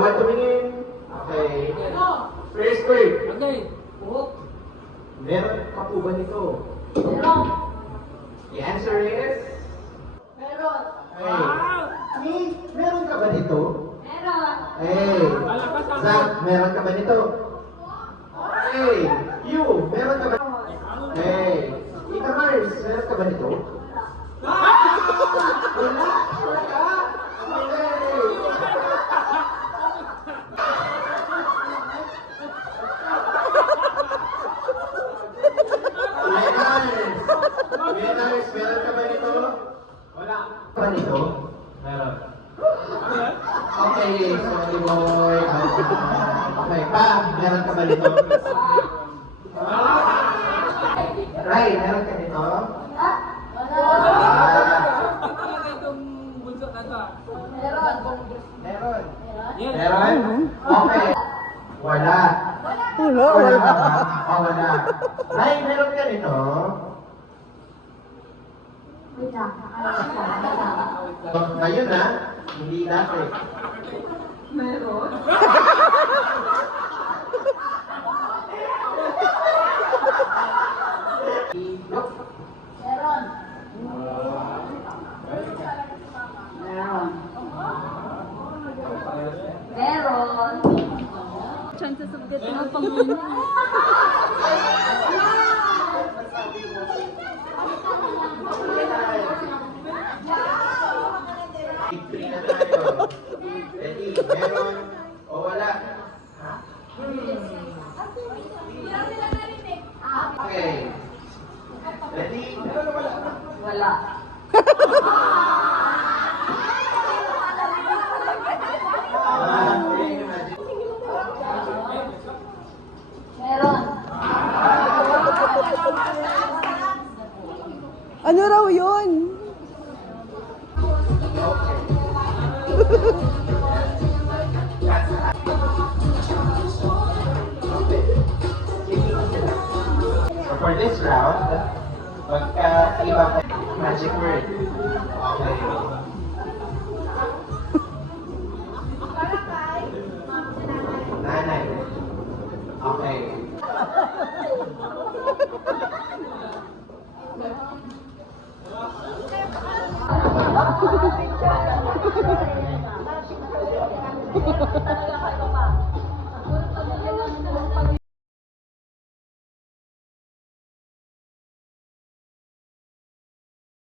Tumingin. Okay. First word. Okay. Meron ka po ba nito? Meron. The answer is? Meron. Hey, meron ka ba nito? Meron. Hey, Zach, meron ka ba nito? Hey, you, meron ka ba? Hey, Tita Mars, meron ka ba nito? Wala. Wala ka? Winners, meron ka ba nito? Wala. Ka ba nito? Meron. Okay, sorry boy. Okay, pa, meron ka ba nito? Ray, meron ka nito? Meron. Meron. Yes. Meron? Okay. Wala. Wala. Wala. Ray, meron ka nito? Wait lang. Ngayon na, hindi dati. Meron. Meron. Meron. Meron. Chance sa bigat ng pamilya. Victory na tayo. Ready? Meron o wala? Okay. Ready? Meron o wala? Wala. Meron. Ano raw yun? So for this round, magka-iba magic word. Okay. Nanay. Okay.